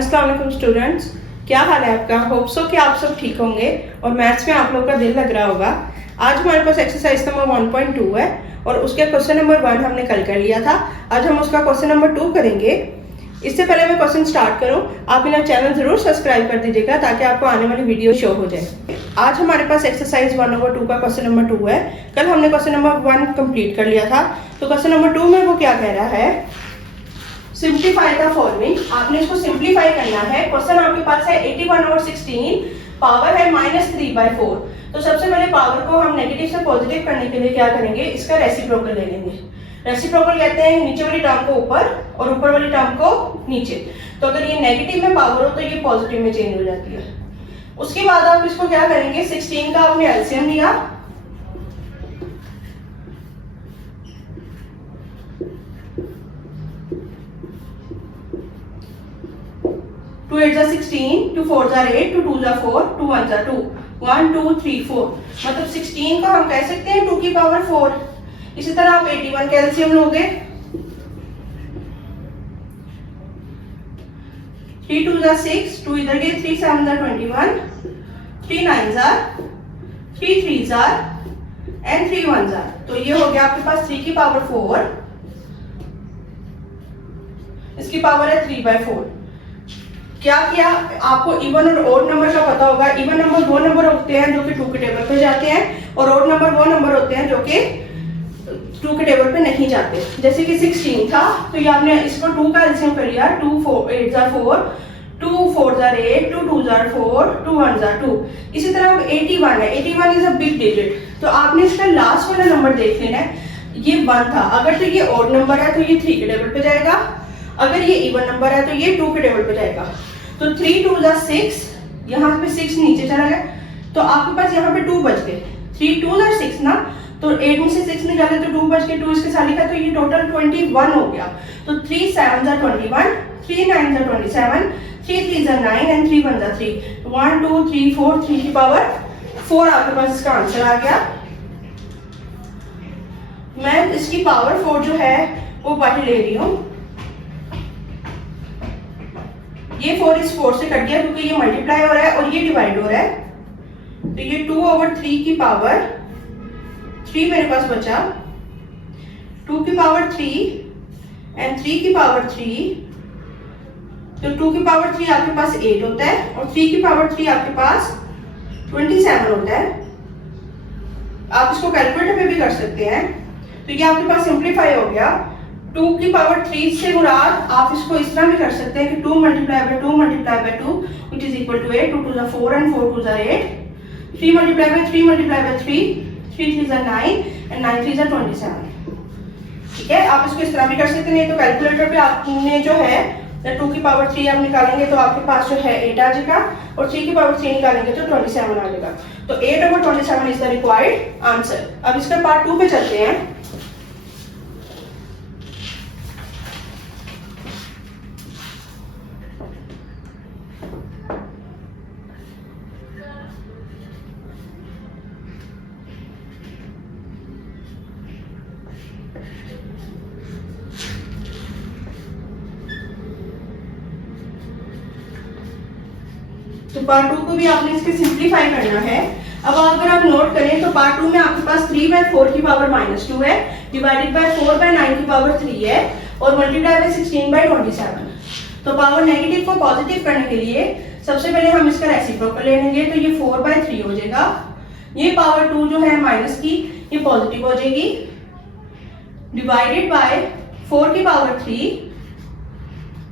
अस्सलाम वालेकुम स्टूडेंट्स, क्या हाल है आपका। होप सो कि आप सब ठीक होंगे और मैथ्स में आप लोग का दिल लग रहा होगा। आज हमारे पास एक्सरसाइज नंबर 1.2 है और उसके क्वेश्चन नंबर 1 हमने कल कर लिया था। आज हम उसका क्वेश्चन नंबर 2 करेंगे। इससे पहले मैं क्वेश्चन स्टार्ट करूं, आप मेरा चैनल जरूर सब्सक्राइब कर दीजिएगा ताकि आपको आने वाली वीडियो शो हो जाए। आज हमारे पास एक्सरसाइज 1/2 का क्वेश्चन नंबर 2 है। कल हमने क्वेश्चन नंबर 1 कंप्लीट कर लिया था। तो क्वेश्चन नंबर 2 में वो क्या कह रहा है, सिंप्लीफाई द फॉलोइंग। आपने इसको सिंप्लीफाई करना है। क्वेश्चन आपके पास है 81/16, पावर है -3/4। तो सबसे पहले पावर को हम नेगेटिव से पॉजिटिव करने के लिए क्या करेंगे, इसका रेसिप्रोकल ले लेंगे। रेसिप्रोकल कहते हैं नीचे वाली टर्म को ऊपर और ऊपर वाली टर्म को नीचे। तो अगर ये नेगेटिव में पावर हो तो ये पॉजिटिव में चेंज हो जाती है। उसके बाद आप इसको क्या करेंगे, 16 का आपने एलसीएम लिया, टू 8 जा 16, टू 4 जा 8, टू 2 जा 4, टू 1 जा 2, 1 2 3 4। मतलब 16 को हम कह सकते हैं 2 की पावर 4। इसी तरह आप 81 का एलसीएम लोगे, 3 2 जा 6, 2 इधर गए, 3 7 जा 21, 3 9 जा 3 3 जा एंड 3 1 जा। तो ये हो गया आपके पास 3 की पावर 4, इसकी पावर है 3/4। क्या किया, आपको इवन और ओड नंबर का पता होगा। इवन नंबर वो नंबर होते हैं जो कि 2 के टेबल पे जाते हैं और ओड नंबर वो नंबर होते हैं जो कि 2 के टेबल पे नहीं जाते। जैसे कि 16 था तो ये आपने इसको 2 का एलसीएम कर लिया, 2 4 8 जा 4, 2 4 जा 8, 2 2 जा 4, 2 1 जा 2। इसी तरह अब 81 है, 81 इज अ बिग डिजिट। तो आपने इसका लास्ट वाला नंबर देख लेना है, ये 1 था। अगर तो ये ओड नंबर है तो ये 3 के टेबल पे जाएगा, अगर ये इवन नंबर है तो ये 2 के टेबल पे जाएगा। तो 3 2 जा 6, यहाँ पे 6 नीचे चला गया तो आपके पास यहाँ पे 2 बच गए। 3 2 जा 6 ना, तो 8 में से 6 निकाले तो 2 बच गए, 2 इसके साथ लिखा तो ये टोटल 21 हो गया। तो 3 7 जा 21, 3 9 जा 27, 3 3 जा 9 एंड 3 1 जा 3। 1 2 3 4, 3 की पावर 4 आपके पास इसका आंसर आ गया। मैं इसकी पावर 4 जो है वो बाहर ले रही हूँ। ये 4 इस 4 से कट गया क्योंकि ये मल्टीप्लाई हो रहा है और ये डिवाइड हो रहा है। तो ये 2/3 की पावर 3 मेरे पास बचा, 2 की पावर 3 एंड 3 की पावर 3। तो 2 की पावर 3 आपके पास 8 होता है और 3 की पावर 3 आपके पास 27 होता है। आप इसको कैलकुलेटर पे भी कर सकते हैं। तो ये आपके पास सिंप्लीफाई हो गया। 2 की पावर 3 से मुराद आप इसको इस तरह भी कर सकते हैं कि 2 multiply by 2 multiply by 2 which is equal to 8, 2 2 जा 4 एंड 4 2 जा 8, 3 मल्टीप्लाई बाय 3 मल्टीप्लाई बाय 3, 3 3 जा 9 एंड 9 3 जा 27। ठीक है, आप इसको इस तरह भी कर सकते हैं। नहीं तो कैलकुलेटर पे आपने जो है 2 की पावर 3 आप निकालेंगे तो आपके पास जो है 8 आ जाएगा और 3 की पावर 3 निकालेंगे तो 27 आ जाएगा। तो 8/27 इज द रिक्वायर्ड आंसर। अब इसका पार्ट 2 पे चलते हैं। तो पार्ट 2 को भी आपने इसके सिंप्लीफाई करना है। अब अगर आप नोट करें तो पार्ट 2 में आपके पास 3/4 की पावर -2 है, डिवाइडेड बाय 4/9 की पावर 3 है और मल्टीप्लाई बाय 16/27। तो पावर नेगेटिव को पॉजिटिव करने के लिए सबसे पहले हम इसका रेसिप्रोकल ले लेंगे। तो ये 4/3 हो जाएगा। ये पावर 2 जो है माइनस की, ये पॉजिटिव हो जाएगी, डिवाइडेड बाय 4 की पावर 3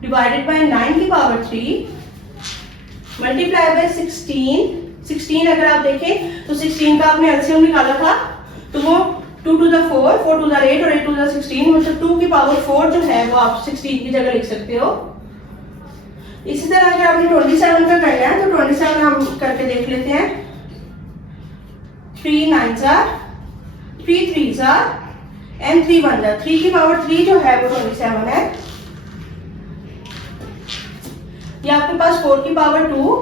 डिवाइडेड बाय 9 की पावर 3 मल्टीप्लाई बाय 16 अगर आप देखें तो 16 का आपने एलसीएम निकाला था तो वो 2 2 जा 4, 4 2 जा 8 और 8 2 जा 16, मतलब 2 की पावर 4 जो है वो आप 16 की जगह लिख सकते हो। इसी तरह अगर आपने 27 का करना है तो 27 हम करके देख लेते हैं। 3 9 जा 3 3 जा एंड 3 1 जा। 3 की पावर 3 जो है वो 27 है। ये आपके पास 4 की पावर 2,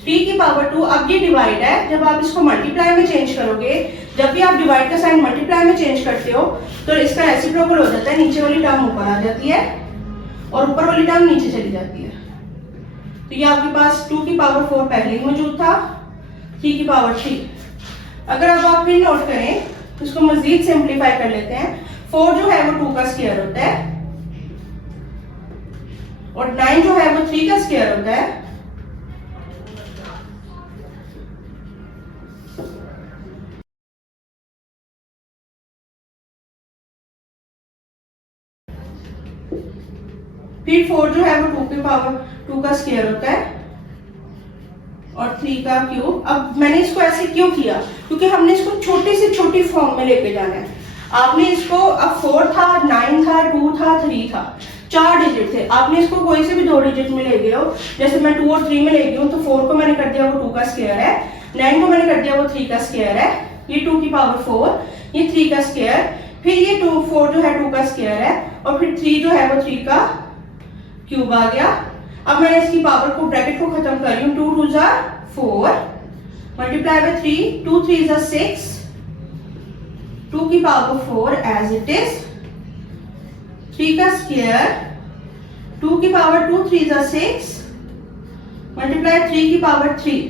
3 की पावर 2। अब ये डिवाइड है, जब आप इसको मल्टीप्लाई में चेंज करोगे, जब भी आप डिवाइड का साइन मल्टीप्लाई में चेंज करते हो तो इसका रेसिप्रोकल हो जाता है, नीचे वाली टर्म ऊपर आ जाती है और ऊपर वाली टर्म नीचे चली जाती है। तो ये आपके पास 2 की पावर 4 पहले ही मौजूद था, 3 की पावर 3। अगर अब आप फिर नोट करें तो इसको मजीद सिंप्लीफाई कर लेते हैं। 4 जो है वो 2 का स्क्वायर होता है और 9 जो है वो 3 का स्क्वायर होता है। फिर 4 जो है वो 2 की पावर 2 का स्क्वायर होता है और 3 का क्यूब। अब मैंने इसको ऐसे क्यों किया, क्योंकि हमने इसको छोटी से छोटी फॉर्म में लेके जाना है। आपने इसको, अब 4 था, 9 था, 2 था, 3 था, 4 डिजिट थे, आपने इसको कोई से भी 2 डिजिट में ले गए हो। जैसे मैं 2 और 3 में ले गई हूँ तो 4 को मैंने कर दिया वो 2 का स्क्वायर है, 9 को मैंने कर दिया वो 3 का स्क्वायर है, ये 2 की पावर 4, ये 3 का स्क्वायर, फिर ये 4 जो है 2 का स्क्वायर है और फिर 3 जो है वो 3 का क्यूब आ गया। अब मैं इसकी पावर को, ब्रैकेट को खत्म कर रही हूँ। 2 2 जा 4 मल्टीप्लाई बाय 3, 2 3 जा 6, 2 की पावर 4 एज इट इज, 3 का स्क्वायर, 2 की पावर 2 3 जा 6 मल्टीप्लाई 3 की पावर 3।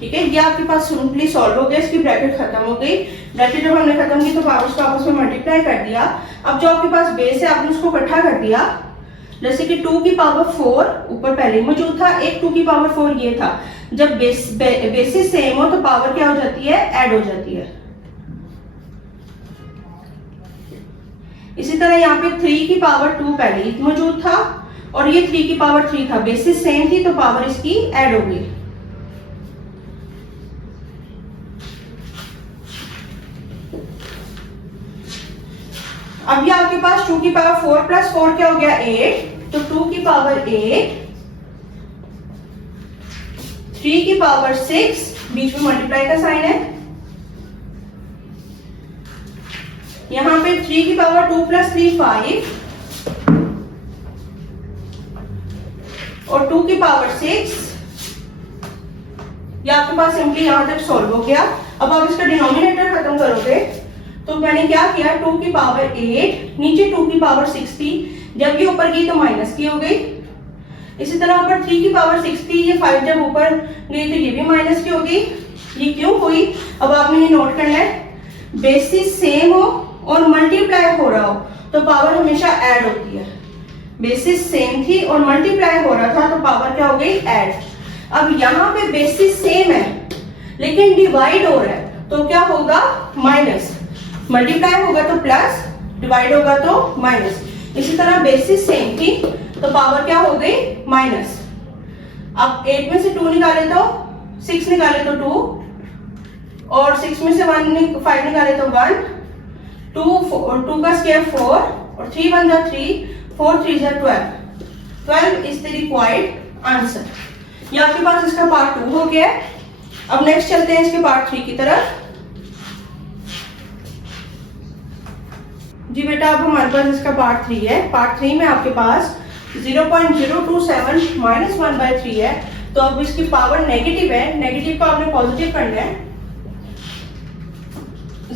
ठीक है, ये आपके पास सिंपली सॉल्व हो गया, इसकी ब्रैकेट खत्म हो गई। ब्रैकेट जब हमने खत्म की तो पावर्स को आपस में मल्टीप्लाई कर दिया। अब जो आपके पास बेस है आपने उसको इकट्ठा कर दिया। जैसे कि 2 की पावर 4 ऊपर पहले मौजूद था, एक 2 की पावर 4 ये था। जब बेसिस सेम हो तो पावर क्या हो जाती है, ऐड हो जाती है। इसी तरह यहाँ पे 3 की पावर 2 पहले ही मौजूद था और ये 3 की पावर 3 था, बेसिस सेम थी तो पावर इसकी ऐड हो गई। अब ये आपके पास 2 की पावर 4 प्लस 4 क्या हो गया 8, तो 2 की पावर 8, 3 की पावर 6, बीच में मल्टीप्लाई का साइन है। यहां पे 3 की पावर 2 प्लस 3 5 और 2 की पावर 6। ये आपके पास सिंपली यहां तक सॉल्व हो गया। अब आप इसका डिनोमिनेटर खत्म करोगे तो मैंने क्या किया, 2 की पावर 8, नीचे 2 की पावर 6 थी, जब ये ऊपर गई तो माइनस की हो गई। इसी तरह ऊपर 3 की पावर 6 थी, ये 5 जब ऊपर गई तो ये भी माइनस की हो गई। ये क्यों हुई, अब आपने ये नोट करना है। बेसिस सेम हो और मल्टीप्लाई हो रहा हो तो पावर हमेशा ऐड होती है। बेसिस सेम थी और मल्टीप्लाई हो रहा था तो पावर क्या हो गई, ऐड। अब यहाँ पे बेसिस सेम है लेकिन डिवाइड हो रहा है तो क्या होगा, माइनस। मल्टीप्लाई होगा तो प्लस, डिवाइड होगा तो माइनस। इसी तरह बेसिस सेम थी तो पावर क्या हो गई, माइनस। अब 8 में से 2 निकाले तो 6, निकाले तो 2 और 6 में से 5 निकाले तो 1, 2 का स्क्वायर 4 और 3 1 जा 3, 4 3 जा 12 इज द रिक्वायर्ड आंसर। ये आपके पास इसका पार्ट 2 हो गया। अब नेक्स्ट चलते हैं इसके पार्ट 3 की तरफ। जी बेटा, अब हमारे पास इसका पार्ट 3 है। पार्ट 3 में आपके पास 0.027 माइनस 1/3 है, तो अब इसकी पावर नेगेटिव है, नेगेटिव को आपने पॉजिटिव करना है।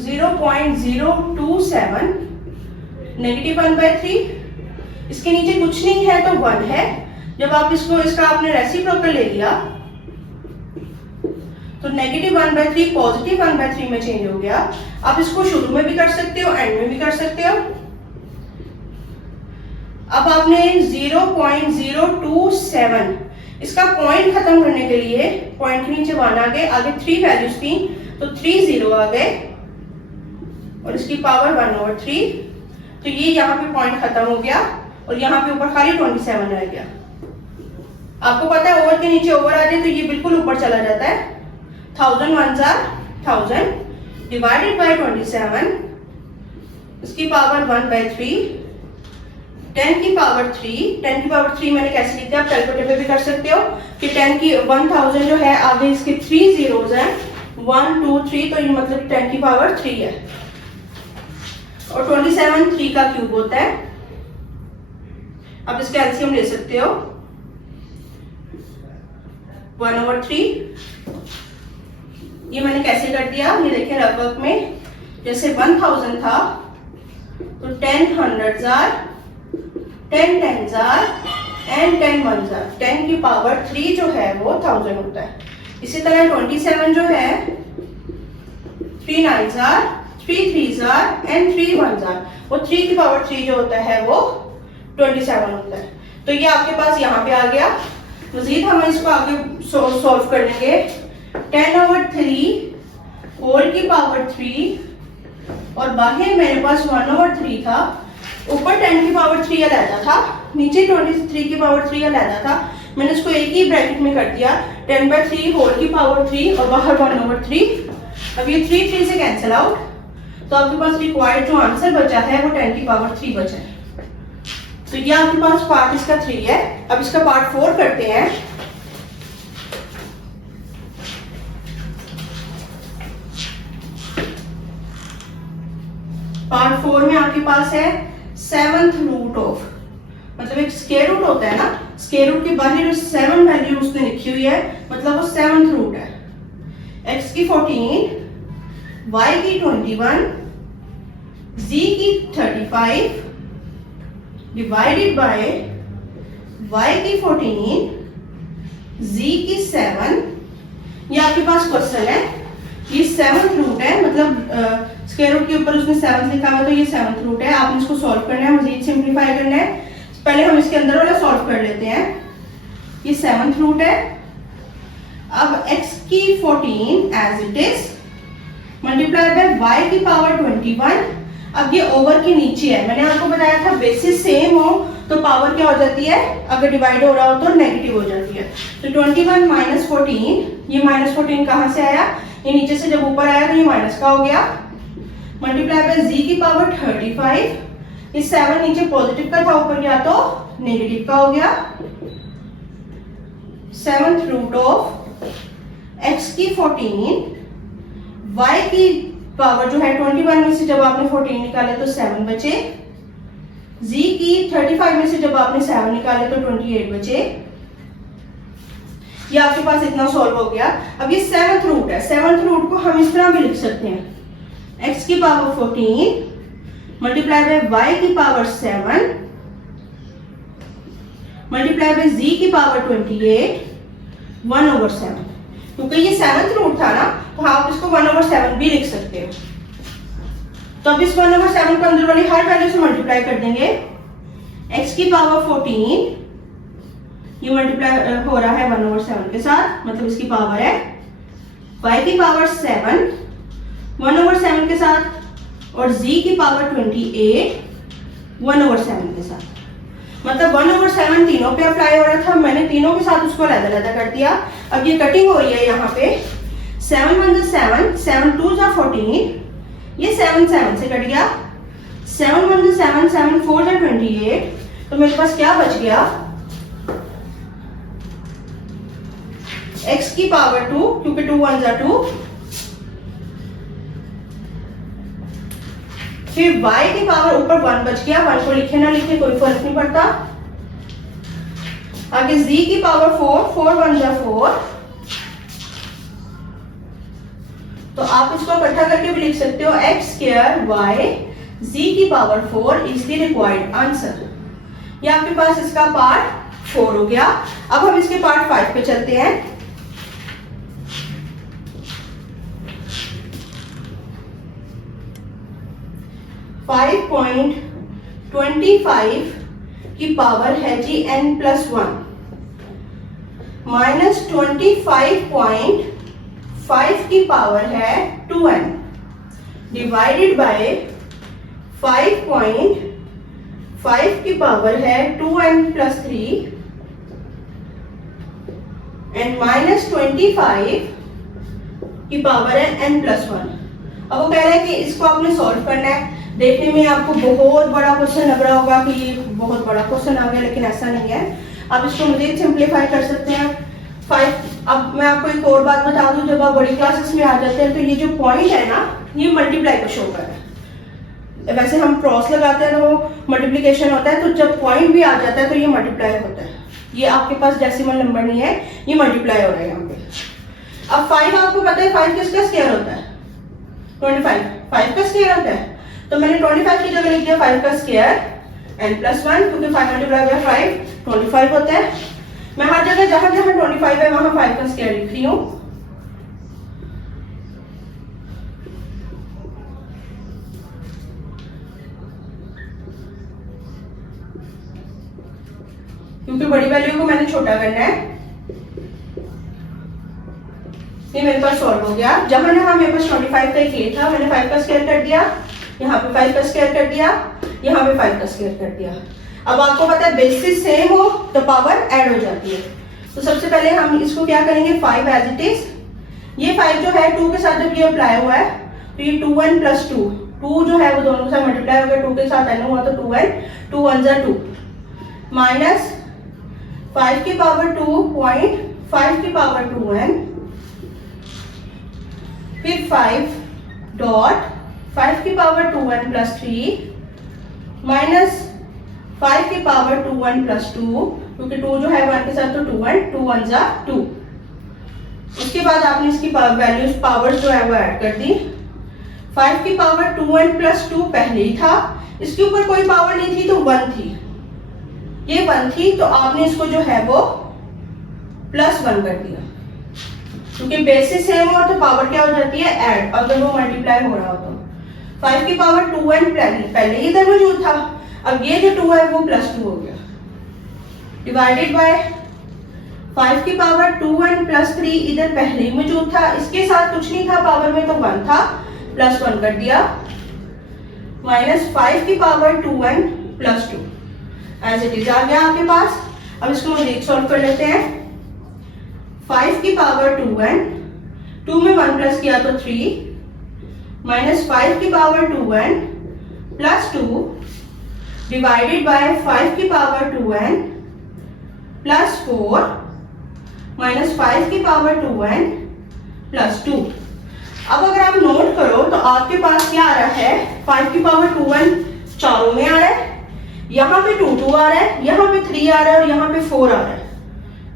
0.027 नेगेटिव 1/3, इसके नीचे कुछ नहीं है तो 1 है। जब आप इसका आपने रेसिप्रोकल ले लिया तो नेगेटिव 1/3 पॉजिटिव 1/3 में चेंज हो गया। आप इसको शुरू में भी कर सकते हो, एंड में भी कर सकते हो। अब आपने 0.027 इसका पॉइंट खत्म करने के लिए पॉइंट के नीचे 1 आ गए, आगे 3 वैल्यूज थी तो 3 0 आ गए और इसकी पावर 1/3। तो ये यहाँ पे पॉइंट खत्म हो गया और यहाँ पे ऊपर खाली 27 रह गया। आपको पता है ओवर के नीचे ओवर आ जाए तो ये बिल्कुल ऊपर चला जाता है। 1000 1s are 1000 डिवाइडेड बाय 27, इसकी पावर 1/3, 10 की पावर 3। 10 की पावर 3 मैंने कैसे लिखा है, आप कैलकुलेटर पे भी कर सकते हो कि 10 की 1000 जो है आगे इसके 3 zeros हैं, 1 2 3, तो ये मतलब 10 की पावर 3 है और 27 3 का क्यूब होता है। अब इसका एलसीएम ले सकते हो, 1/3। ये मैंने कैसे कर दिया, ये देखिए रफ वर्क में, जैसे 1000 था तो 10 100s are 10 10s are and 10 1 10 की पावर 3 जो है वो 1000 होता है। इसी तरह 27 जो है 3 9 3 3 एंड 3 1 वो 3 की पावर 3 जो होता है वो 27 होता है। तो ये आपके पास यहाँ पे आ गया। मजीद हम इसको आगे सॉल्व कर लेंगे। 10/3 होल की पावर 3 और बाहर मेरे पास 1/3 था। ऊपर 10 की पावर 3 अलहदा था, नीचे 23 की पावर 3 अलहदा था। मैंने इसको एक ही ब्रैकेट में कर दिया, 10/3 होल की पावर 3 और बाहर 1/3। अब ये 3 3 से कैंसिल आउट, तो आपके पास रिक्वायर्ड जो आंसर बचा है वो 10 की पावर 3 बचा है। तो ये आपके पास पार्ट इसका 3 है। अब इसका पार्ट 4 करते हैं। पार्ट 4 में आपके पास है 7th रूट ऑफ, मतलब एक स्क्वायर रूट होता है ना, स्क्वायर रूट के बाहर जो 7 वैल्यू उसने लिखी हुई है, मतलब वो 7th रूट है। x की 14, y की 21, z की 35 डिवाइडेड बाय y की 14, z की 7। ये आपके पास क्वेश्चन है, ये 7th रूट है, मतलब स्क्वायर रूट के ऊपर उसने 7 लिखा हुआ, तो ये 7th रूट है। आपने इसको सॉल्व करना है, मजीद सिंप्लीफाई करना है। पहले हम इसके अंदर वाला सॉल्व कर लेते हैं। ये 7th रूट है। अब x की 14 as it is multiply by y की पावर 21। अब ये ओवर के नीचे है, मैंने आपको बताया था बेसिस सेम हो तो पावर क्या हो जाती है, अगर डिवाइड हो रहा हो तो नेगेटिव हो जाती है। तो 21 माइनस 14, ये माइनस 14 कहाँ से आया, ये नीचे से जब ऊपर आया तो ये माइनस का हो गया। मल्टीप्लाई बाय z की पावर 35, इस 7 नीचे पॉजिटिव का था, ऊपर गया तो नेगेटिव का हो गया। 7th रूट ऑफ x की 14, y की पावर जो है 21 में से जब आपने 14 निकाले तो 7 बचे, z की 35 में से जब आपने 7 निकाले तो 28 बचे। ये आपके पास इतना सॉल्व हो गया। अब ये 7th रूट है, 7th रूट को हम इस तरह भी लिख सकते हैं, x की पावर 14 मल्टीप्लाई बाय y की पावर 7 मल्टीप्लाई बाय z की पावर 28 1/7। क्योंकि ये 7th रूट था ना, तो आप इसको 1/7 भी लिख सकते हो। तो अब इस 1/7 को अंदर वाली हर वैल्यू से मल्टीप्लाई कर देंगे। x की पावर 14 ये मल्टीप्लाई हो रहा है 1/7 के साथ, मतलब इसकी पावर है। y की पावर 7 1/7 के साथ और z की पावर 28 1/7 के साथ, मतलब 1/7 तीनों पे अप्लाई हो रहा था। मैंने तीनों के साथ उसको अलग-अलग कर दिया। अब ये कटिंग हो रही है यहाँ पे, 7 1 7 7 2 14, ये 7 7 से कट गया। 7 1 7 7 4 28, तो मेरे पास क्या बच गया, x की पावर 2, क्योंकि 2 1 2, फिर y की पावर ऊपर 1 बच गया, 1 को लिखे ना लिखे कोई फर्क नहीं पड़ता। आगे z की पावर 4, 4 1 4, तो आप इसको इकट्ठा करके भी लिख सकते हो, x स्क्वायर y z की power 4 is the required answer. ये आपके पास इसका पार्ट 4 हो गया। अब हम इसके पार्ट 5 पे चलते हैं। .25 की पावर है जी n+1 माइनस 25.5 की पावर है 2n डिवाइडेड बाय 5.5 की पावर है 2n+3 एंड माइनस 25 की पावर है n+1। अब वो कह रहे हैं कि इसको आपने सॉल्व करना है। देखने में आपको बहुत बड़ा क्वेश्चन लग रहा होगा कि ये बहुत बड़ा क्वेश्चन आ गया, लेकिन ऐसा नहीं है। आप इसको मजीद सिंप्लीफाई कर सकते हैं। 5, अब मैं आपको एक और बात बता दूं, जब आप बड़ी क्लासेस में आ जाते हैं तो ये जो पॉइंट है ना, ये मल्टीप्लाई को शो कर रहा है। वैसे हम क्रॉस लगाते हैं तो मल्टीप्लीकेशन होता है, तो जब पॉइंट भी आ जाता है तो ये मल्टीप्लाई होता है। ये आपके पास डेसिमल नंबर नहीं है, ये मल्टीप्लाई हो रहा है यहाँ पे। अब 5 आपको पता है 5 किसका स्क्वायर होता है, 25 5 का स्क्वायर होता है। तो मैंने 25 की जगह लिख दिया 5 का स्क्वायर n+1, क्योंकि 5 मल्टीप्लाई बाय 5 25 होता है। मैं हर जगह जहां जहां 25 है वहां 5 का स्क्वायर लिख रही हूँ। क्योंकि बड़ी वैल्यू को मैंने छोटा करना है। ये मेरे पास सॉल्व हो गया। जहां जहां मेरे पास 25 का एक ये था, मैंने 5 का स्क्वायर कर दिया, यहाँ पे 5 का स्क्वायर कर दिया, यहाँ पे 5 का स्क्वायर कर दिया। अब आपको पता है बेसिस सेम हो तो पावर ऐड हो जाती है। तो सबसे पहले हम इसको क्या करेंगे, 5 एज इट इज। ये 5 जो है 2 के साथ जब ये अप्लाई हुआ है तो ये 2n प्लस 2, 2 जो है वो दोनों के साथ मल्टीप्लाई होगा, 2 के साथ n हुआ तो 2n, 2 1 जा 2 माइनस 5 की पावर 2 पॉइंट 5 की पावर 2n, फिर 5 डॉट 5 की पावर 2n प्लस 3 माइनस 5 की पावर 2n प्लस 2, क्योंकि 2 जो है 1 के साथ तो 2n, 2 1 जा 2। उसके बाद आपने इसकी वैल्यूज पावर्स जो है वो ऐड कर दी। 5 की पावर 2n प्लस 2 पहले ही था, इसके ऊपर कोई पावर नहीं थी तो 1 थी, ये 1 थी तो आपने इसको जो है वो प्लस 1 कर दिया, क्योंकि बेसिस सेम हो तो पावर क्या हो जाती है ऐड, अगर वो मल्टीप्लाई हो रहा हो तो। 5 की पावर 2n पहले ही इधर मौजूद था, अब ये जो 2 है वो प्लस 2 हो गया, डिवाइडेड बाय 5 की पावर 2n प्लस 3 इधर पहले ही मौजूद था, इसके साथ कुछ नहीं था पावर में तो 1 था, प्लस 1 कर दिया, माइनस 5 की power 2n plus 2 as it is आ गया आपके पास। अब इसको हम सॉल्व कर लेते हैं। 5 की पावर 2n, 2 में 1 प्लस किया तो 3 माइनस 5 की power 2n plus 2 divided by 5 की पावर 2n प्लस 4 माइनस 5 की पावर 2n प्लस 2। अब अगर आप नोट करो तो आपके पास क्या आ रहा है, 5 की पावर 2n चारों में आ रहा है, यहाँ पे 2 2 आ रहा है, यहाँ पे 3 आ रहा है और यहाँ पे 4 आ रहा है,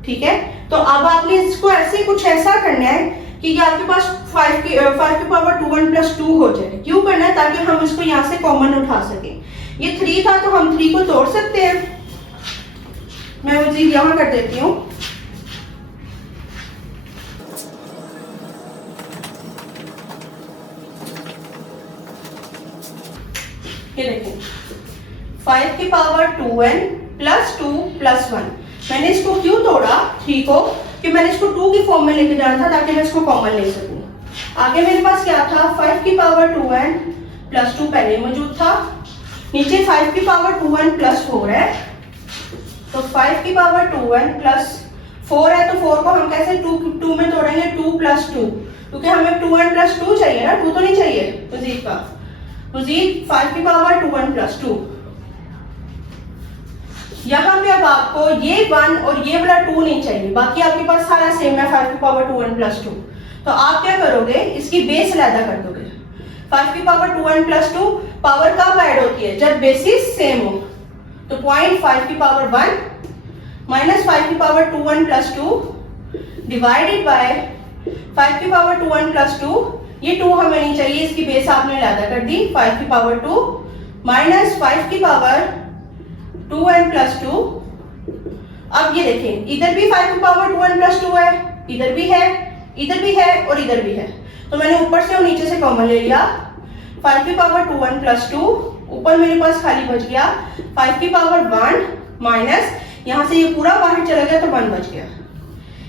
ठीक है। तो अब आपने इसको ऐसे कुछ ऐसा करना है कि ये आपके पास 5 की पावर 2n प्लस 2 हो जाए। क्यों करना है, ताकि हम इसको यहाँ से कॉमन उठा सकें। ये 3 था तो हम 3 को तोड़ सकते हैं, मैं वो चीज यहाँ कर देती हूँ। ये देखिए 5 की पावर 2n प्लस 2 प्लस 1, मैंने इसको क्यों तोड़ा 3 को, कि मैंने इसको 2 की फॉर्म में लेके जाना था ताकि मैं इसको कॉमन ले सकूं। आगे मेरे पास क्या था, 5 की पावर 2n प्लस 2 पहले मौजूद था, नीचे 5 की पावर 2n प्लस 4 है, तो 5 की पावर 2n प्लस 4 है तो 4 को हम कैसे 2 में तोड़ेंगे, 2 प्लस 2, क्योंकि हमें 2n प्लस 2 चाहिए ना, 2 तो नहीं चाहिए मजीद का, मजीद 5 की पावर 2n प्लस 2। यहाँ पे अब आपको ये 1 और ये वाला 2 नहीं चाहिए, बाकी आपके पास सारा सेम है 5 की पावर 2n प्लस 2। तो आप क्या करोगे, इसकी बेस अलग कर दोगे। 5 की पावर 2n प्लस 2 पावर कब ऐड होती है, जब बेसिस सेम हो, तो 0.5 की पावर 1 माइनस 5 की power 2n plus 2 divided by 5 की पावर 2n प्लस 2, ये 2 हमें नहीं चाहिए, इसकी बेस आपने अलग कर दी, 5 की पावर 2 माइनस 5 की पावर 2n प्लस 2। अब ये देखें इधर भी 5 की पावर 2n प्लस 2 है, इधर भी है, इधर भी है और इधर भी है, तो मैंने ऊपर से और नीचे से कॉमन ले लिया। 5 की पावर 2n प्लस 2, ऊपर मेरे पास खाली बच गया 5 की पावर 1 माइनस, यहाँ से ये पूरा बाहर चला गया तो 1 बच गया।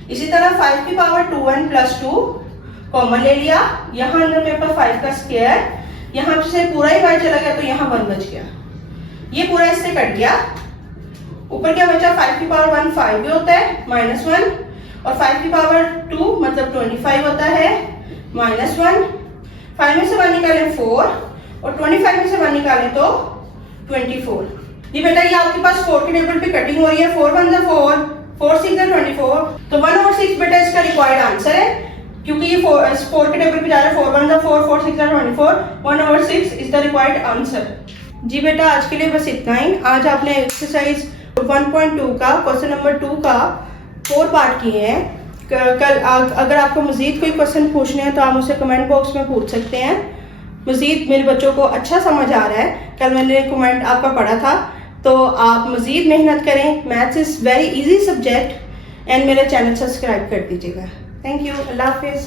इसी तरह 5 की पावर 2n प्लस 2 कॉमन ले लिया, यहाँ अंदर मेरे पास 5 का स्क्वायर, यहाँ से पूरा ही बाहर चला गया तो यहाँ 1 बच गया, ये पूरा इससे कट गया। ऊपर क्या बचा, 5 की पावर 1 5 भी होता है -1, और 5 की पावर 2 मतलब 25 होता है -1। 5 में से 1 निकालें 4 और 25 में से 1 निकालें तो 24। ये बेटा ये आपके पास 4 के टेबल पे कटिंग हो रही है, 4 1 4, 4 6 24, तो 1/6 बेटा इसका रिक्वायर्ड आंसर है, क्योंकि ये 4 के टेबल पे जा रहा है, 4 1 4, 4 6 24, 1/6 इज द रिक्वायर्ड आंसर। जी बेटा आज के लिए बस इतना ही। आज आपने एक्सरसाइज 1.2 का क्वेश्चन नंबर 2 का 4 पार्ट किए हैं। कल अगर आपको मज़ीद कोई क्वेश्चन पूछने हैं तो आप मुझसे कमेंट बॉक्स में पूछ सकते हैं। मज़ीद मेरे बच्चों को अच्छा समझ आ रहा है, कल मैंने कमेंट आपका पढ़ा था, तो आप मज़ीद मेहनत करें, maths is very easy subject, and मेरा चैनल सब्सक्राइब कर दीजिएगा। थैंक यू, अल्लाह हाफिज़।